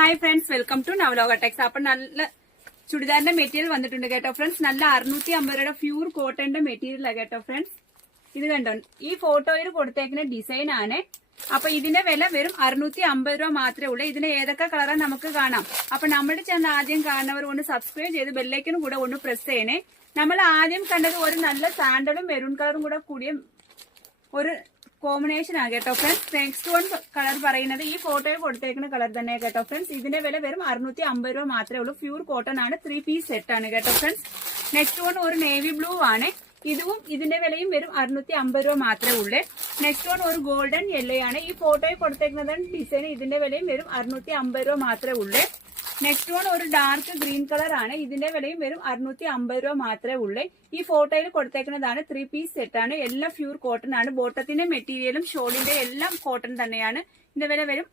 Hi friends, welcome to Navaloka techs. അപ്പൊ നല്ല ചുടിദാറിന്റെ material വന്നിട്ടുണ്ട് കേട്ടോ ഫ്രണ്ട്സ്. നല്ല 650 രൂപയുടെ പ്യൂർ കോട്ടന്റെ മെറ്റീരിയലാണ് കേട്ടോ ഫ്രണ്ട്സ്. ഇത് കണ്ടോ, ഈ ഫോട്ടോയിൽ കൊടുത്തേക്കുന്ന ഡിസൈൻ ആണ്. അപ്പൊ ഇതിന്റെ വില വെറും 650 രൂപ മാത്രമേ ഉള്ളൂ. ഇതിന് ഏതൊക്കെ കളറാ നമുക്ക് കാണാം. അപ്പൊ നമ്മുടെ ചാനൽ ആദ്യം കാണുന്നവർ ഒന്ന് സബ്സ്ക്രൈബ് ചെയ്ത് ബെല്ലൈക്കനും കൂടെ ഒന്ന് പ്രസ് ചെയ്യണേ. നമ്മൾ ആദ്യം കണ്ടത് ഒരു നല്ല സാൻഡലും മെറൂൺ കളറും കൂടെ കൂടിയ ഒരു കോമ്പിനേഷൻ ആണ് കേട്ടോ ഫ്രണ്ട്സ്. നെക്സ്റ്റ് വൺ കളർ പറയുന്നത് ഈ ഫോട്ടോയിൽ കൊടുത്തേക്കുന്ന കളർ തന്നെ കേട്ടോ ഫ്രണ്ട്സ്. ഇതിന്റെ വില വെറും 650 രൂപ മാത്രമേ ഉള്ളൂ. പ്യൂർ കോട്ടൺ ആണ്, 3 പീസ് സെറ്റ് ആണ് കേട്ടോ ഫ്രണ്ട്സ്. നെക്സ്റ്റ് വൺ ഒരു നേവി ബ്ലൂ ആണ്. ഇതിന്റെ വിലയും വെറും 650 രൂപ മാത്രമേ ഉള്ളൂ. നെക്സ്റ്റ് വൺ ഒരു ഗോൾഡൻ യെല്ലോ ആണ്. ഈ ഫോട്ടോയിൽ കൊടുത്തേക്കുന്നതാണ് ഡിസൈൻ. ഇതിന്റെ വിലയും വെറും 650 രൂപ മാത്രമേ ഉള്ളൂ. നെക്സ്റ്റ് വൺ ഒരു ഡാർക്ക് ഗ്രീൻ കളർ ആണ്. ഇതിന്റെ വിലയും വെറും 650 രൂപ മാത്രമേ ഉള്ളൂ. ഈ ഫോട്ടോയിൽ കൊടുത്തേക്കുന്നതാണ് 3 പീസ് സെറ്റ് ആണ്. എല്ലാം പ്യൂർ കോട്ടൺ ആണ്. ബോട്ടത്തിന്റെ മെറ്റീരിയലും ഷോളിന്റെ എല്ലാം കോട്ടൺ തന്നെയാണ്. ഇതിന്റെ വില വരും